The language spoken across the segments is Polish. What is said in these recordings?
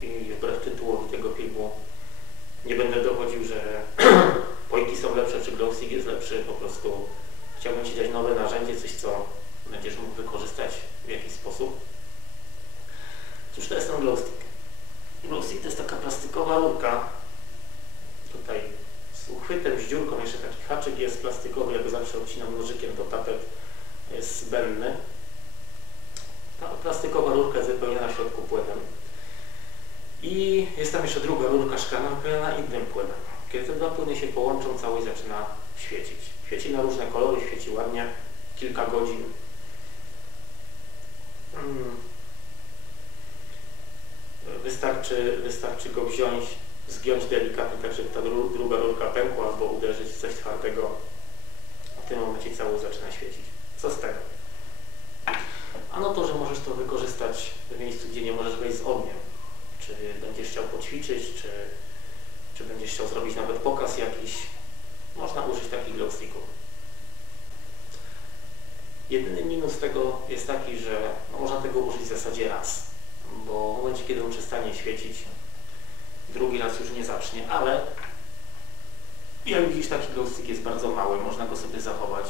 i wbrew tytułowi tego filmu nie będę dowodził, że pojki są lepsze, czy glowstick jest lepszy, po prostu chciałbym Ci dać nowe narzędzie, coś co będziesz mógł wykorzystać w jakiś sposób. Cóż to jest ten glowstick? Glowstick to jest taka plastikowa rurka, tutaj z uchwytem, z dziurką, jeszcze taki haczyk jest plastikowy, jak zawsze odcinam nożykiem do tapet, jest zbędny. Ta plastikowa rurka jest wypełniona w środku. I jest tam jeszcze druga rurka szklana wypełniona innym płynem. Kiedy te dwa płyny się połączą, całość zaczyna świecić. Świeci na różne kolory, świeci ładnie, kilka godzin. Hmm. Wystarczy, wystarczy go wziąć, zgiąć delikatnie, tak żeby ta druga rurka pękła, albo uderzyć w coś twardego. W tym momencie całość zaczyna świecić. Co z tego? Ano to, że możesz to wykorzystać w miejscu, gdzie nie możesz wejść z ogniem. Czy będziesz chciał poćwiczyć, czy, czy będziesz chciał zrobić nawet pokaz jakiś. Można użyć takich glowsticków. Jedyny minus tego jest taki, że no, można tego użyć w zasadzie raz, bo w momencie, kiedy on przestanie świecić, drugi raz już nie zacznie, ale jak widzisz, taki glowstick jest bardzo mały, można go sobie zachować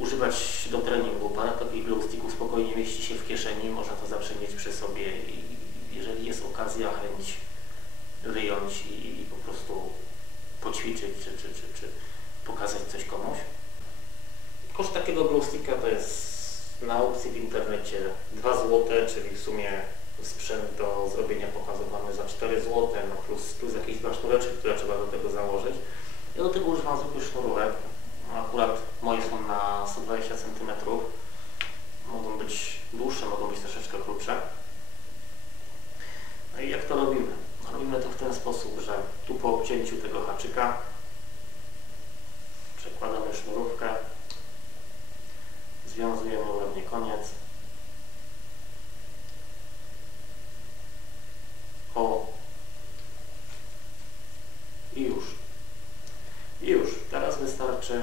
używać do treningu. Parę takich glowsticków spokojnie mieści się w kieszeni, można to zawsze mieć przy sobie i jeżeli jest okazja, chęć wyjąć i, po prostu poćwiczyć czy, czy, czy, czy pokazać coś komuś. Koszt takiego glowsticka to jest na aukcji w internecie 2 zł, czyli w sumie sprzęt do zrobienia pokazu za 4 zł, no plus, plus jakieś dwa sznureczki, które trzeba do tego założyć. Ja do tego używam zwykłych sznurówek, Akurat moje są na 120 cm. Mogą być dłuższe, mogą być troszeczkę krótsze. No i jak to robimy? Robimy to w ten sposób, że tu po obcięciu tego haczyka przekładamy sznurówkę, związujemy ładnie koniec. O i już. I już. Teraz wystarczy,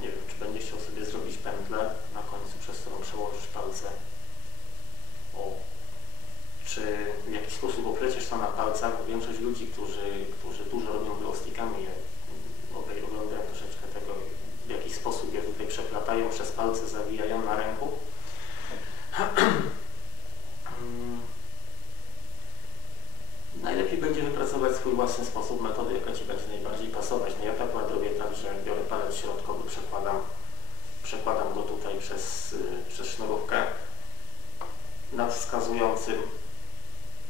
nie wiem, czy będzie chciał sobie zrobić pętlę na końcu, przez którą przełożysz palce. O. Czy w jakiś sposób opleciesz to na palcach, większość ludzi, którzy, którzy dużo robią glowstickami, oglądają troszeczkę tego, w jaki sposób je tutaj przeplatają, przez palce zawijają na ręku. najlepiej będzie wypracować swój własny sposób, metody, jaka Ci będzie najbardziej pasować. No ja tak robię tak, że biorę palec środkowy, przekładam, przekładam go tutaj przez, y, przez sznurówkę. Nad wskazującym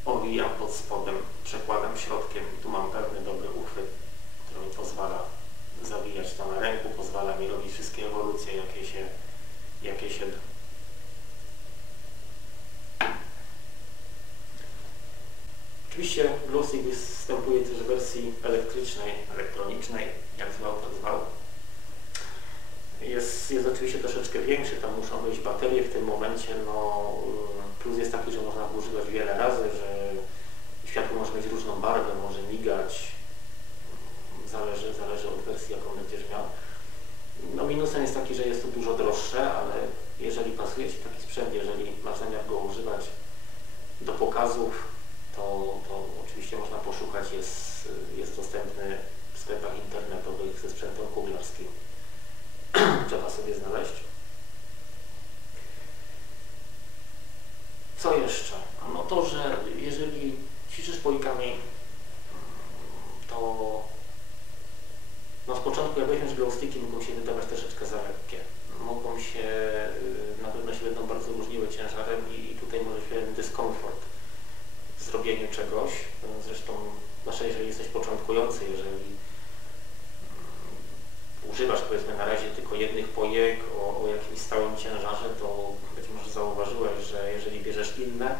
owijam pod spodem, przekładam środkiem tu mam pewny dobry uchwyt, który mi pozwala zawijać to na ręku, pozwala mi robić wszystkie ewolucje, jakie się, jakie się da. Oczywiście Glossy występuje też w wersji elektrycznej, elektronicznej, jak zwał, tak zwał. Jest, jest oczywiście troszeczkę większy, tam muszą być baterie w tym momencie, no plus jest taki, że można go używać wiele razy, że światło może mieć różną barwę, może migać, zależy, zależy od wersji, jaką będziesz miał. No minusem jest taki, że jest to dużo droższe, ale jeżeli pasuje Ci taki sprzęt, jeżeli masz zamiar go używać do pokazów, to, to oczywiście można poszukać, jest, jest dostępny w sklepach internetowych ze sprzętem kuglarskim. Trzeba sobie znaleźć. Co jeszcze? No to, że jeżeli ćwiczysz pojkami, to no z początku jak weźmiesz glowsticki mogą się wydawać troszeczkę za lekkie. Mogą się, na pewno się będą bardzo różniły ciężarem i tutaj może się pewien dyskomfort zrobieniu czegoś. Zresztą, zwłaszcza jeżeli jesteś początkujący, jeżeli mm, używasz powiedzmy na razie tylko jednych pojek o, o jakimś stałym ciężarze, to być może zauważyłeś, że jeżeli bierzesz inne,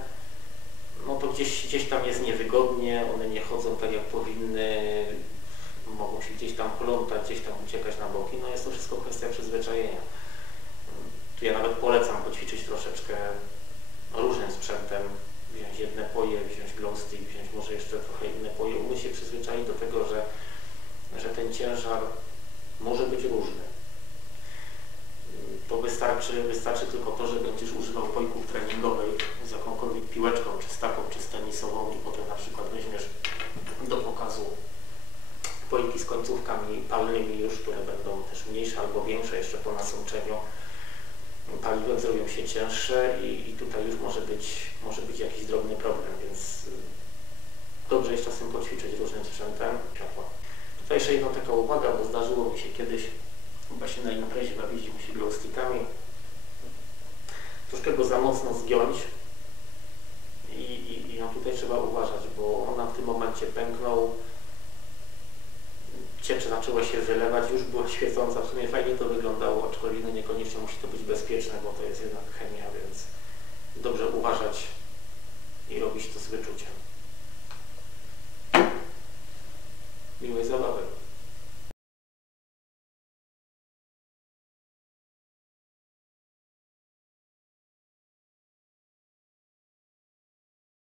no to gdzieś, gdzieś tam jest niewygodnie, one nie chodzą tak jak powinny, mogą się gdzieś tam plątać, gdzieś tam uciekać na boki, no jest to wszystko kwestia przyzwyczajenia. Tu ja nawet polecam poćwiczyć troszeczkę różnym sprzętem, wziąć jedne poje, wziąć glowstick, wziąć może jeszcze trochę inne poje, umy się przyzwyczaić do tego, że, że ten ciężar może być różny. To wystarczy, wystarczy tylko to, że będziesz używał pojków treningowej z jakąkolwiek piłeczką, czy z taką, czy z tenisową i potem na przykład weźmiesz do pokazu pojki z końcówkami palnymi już, które będą też mniejsze albo większe jeszcze po nasączeniu. Paliwem zrobią się cięższe i, i tutaj już może być, może być jakiś drobny problem, więc y, dobrze jest czasem poćwiczyć różnym sprzętem. Światło. Tutaj jeszcze jedna taka uwaga, bo zdarzyło mi się kiedyś właśnie na imprezie bawiliśmy się glowstickami. Troszkę go za mocno zgiąć i, i, i no tutaj trzeba uważać, bo ona w tym momencie pęknął, świecze zaczęło się wylewać, już była świecąca, w sumie fajnie to wyglądało, aczkolwiek no niekoniecznie musi to być bezpieczne, bo to jest jednak chemia, więc dobrze uważać i robić to z wyczuciem. Miłej zabawy.